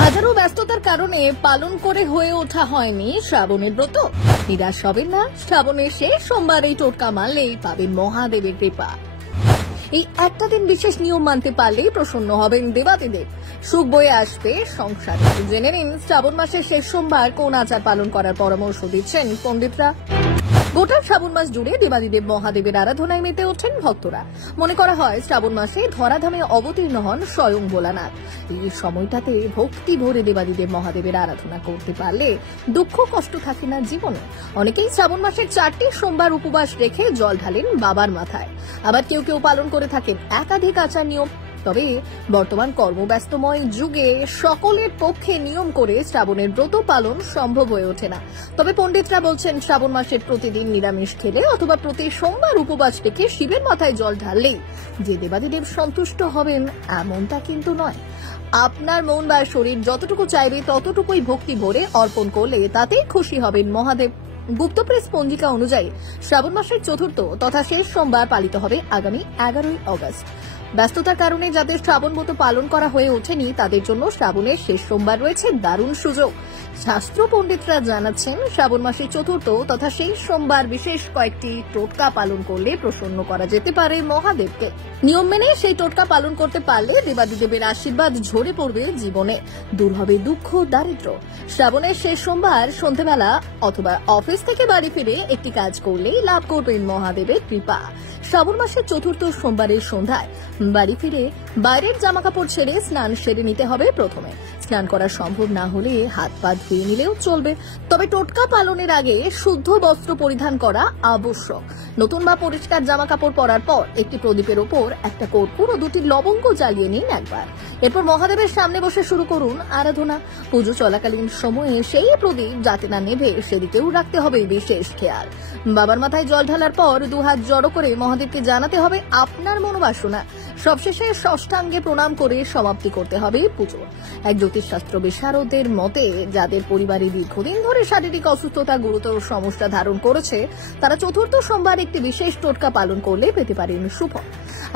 হাজারো ব্যস্ততার কারণে পালন করে হয়ে ওঠা হয়নি শ্রাবণের ব্রত। নিরাশ হবেন না, শ্রাবণের শেষ সোমবার এই টোটকা মানলেই পাবেন মহাদেবের কৃপা। এই একটা দিন বিশেষ নিয়ম মানতে পারলেই প্রসন্ন হবেন দেবাদিদেব, সুখ বয়ে আসবে সংসারে। জেনে নিন শ্রাবণ মাসের শেষ সোমবার কোন আচার পালন করার পরামর্শ দিচ্ছেন পণ্ডিতরা। গোটা শ্রাবণ মাস জুড়ে দেবাদিদেব মহাদেবের আরাধনায় মেতে ওঠেন ভক্তরা। মনে করা হয় শ্রাবণ মাসে ধরাধামে অবতীর্ণ হন স্বয়ং ভোলানাথ। এই সময়টাতে ভক্তি ভরে দেবাদিদেব মহাদেবের আরাধনা করতে পারলে দুঃখ কষ্ট থাকে না জীবনে। অনেকেই শ্রাবণ মাসের 4টি সোমবার উপবাস রেখে জল ঢালেন বাবার মাথায়। আবার কেউ কেউ পালন করে থাকেন একাধিক আচার নিয়ম। তবে বর্তমান কর্মব্যস্তময় যুগে সকলের পক্ষে নিয়ম করে শ্রাবণের ব্রত পালন সম্ভব হয়ে ওঠে না। তবে পণ্ডিতরা বলছেন শ্রাবণ মাসের প্রতিদিন নিরামিষ খেলে অথবা প্রতি সোমবার উপবাস রেখে শিবের মাথায় জল ঢাললেই যে দেবাদিদেব সন্তুষ্ট হবেন এমনটা কিন্তু নয়। আপনার মন বা শরীর যতটুকু চাইবে ততটুকুই ভক্তি ভরে অর্পণ করলে তাতেই খুশি হবেন মহাদেব। গুপ্ত প্রেস পঞ্জিকা অনুযায়ী শ্রাবণ মাসের চতুর্থ তথা শেষ সোমবার পালিত হবে আগামী 11ই অগস্ট। ব্যস্ততার কারণে যাদের শ্রাবণ ব্রত পালন করা হয়ে ওঠেনি তাদের জন্য শ্রাবণের শেষ সোমবার রয়েছে দারুণ সুযোগ। শাস্ত্র পণ্ডিতরা জানাচ্ছেন শ্রাবণ মাসের চতুর্থ তথা শেষ সোমবার বিশেষ কয়েকটি টোটকা পালন করলে প্রসন্ন করা যেতে পারে মহাদেবকে। নিয়ম মেনে সেই টোটকা পালন করতে পারলে দেবাদিদেবের আশীর্বাদ ঝরে পড়বে জীবনে, দূর হবে দুঃখ দারিদ্র। শ্রাবণের শেষ সোমবার সন্ধ্যাবেলা অথবা অফিস থেকে বাড়ি ফিরে একটি কাজ করলেই লাভ করবেন মহাদেবের কৃপা। শ্রাবণ মাসের চতুর্থ সোমবারের সন্ধ্যায় বাড়ি ফিরে বাইরের জামাকাপড় ছেড়ে স্নান সেরে নিতে হবে। প্রথমে স্নান করা সম্ভব না হলে হাত পা ধুয়ে নিলেও চলবে। তবে টোটকা পালনের আগে শুদ্ধ বস্ত্র পরিধান করা আবশ্যক। নতুন বা পরিষ্কার জামাকাপড় পরার পর একটি প্রদীপের ওপর একটা কর্পূর ও 2টি লবঙ্গ জ্বালিয়ে নিন একবার। এরপর মহাদেবের সামনে বসে শুরু করুন আরাধনা। পুজো চলাকালীন সময়ে সেই প্রদীপ যাতে না নেভে সেদিকেও রাখতে হবে বিশেষ খেয়াল। বাবার মাথায় জল ঢালার পর 2 হাত জড়ো করে মহাদেবকে জানাতে হবে আপনার মনোবাসনা। সবশেষে ষষ্ঠাঙ্গে প্রণাম করে সমাপ্তি করতে হবে পুজো। এক জ্যোতিষশাস্ত্র বিশারদের মতে যাদের পরিবারে দীর্ঘদিন ধরে শারীরিক অসুস্থতা গুরুতর সমস্যা ধারণ করেছে তারা চতুর্থ সোমবার একটি বিশেষ টোটকা পালন করলে পেতে পারেন সুফল।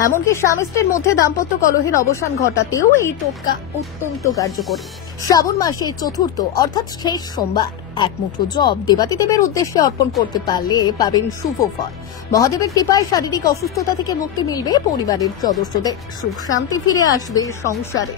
এমনকি স্বামী স্ত্রীর মধ্যে দাম্পত্য কলহের অবসান ঘটাতেও এই টোটকা অত্যন্ত কার্যকরী। শ্রাবণ মাসে চতুর্থ অর্থাৎ শেষ সোমবার এক মুঠো জব দেবাদিদেবের উদ্দেশ্যে অর্পণ করতে পারলে পাবেন শুভ ফল। মহাদেবের কৃপায় শারীরিক অসুস্থতা থেকে মুক্তি মিলবে, পরিবারের সদস্যদের সুখ শান্তি ফিরে আসবে সংসারে।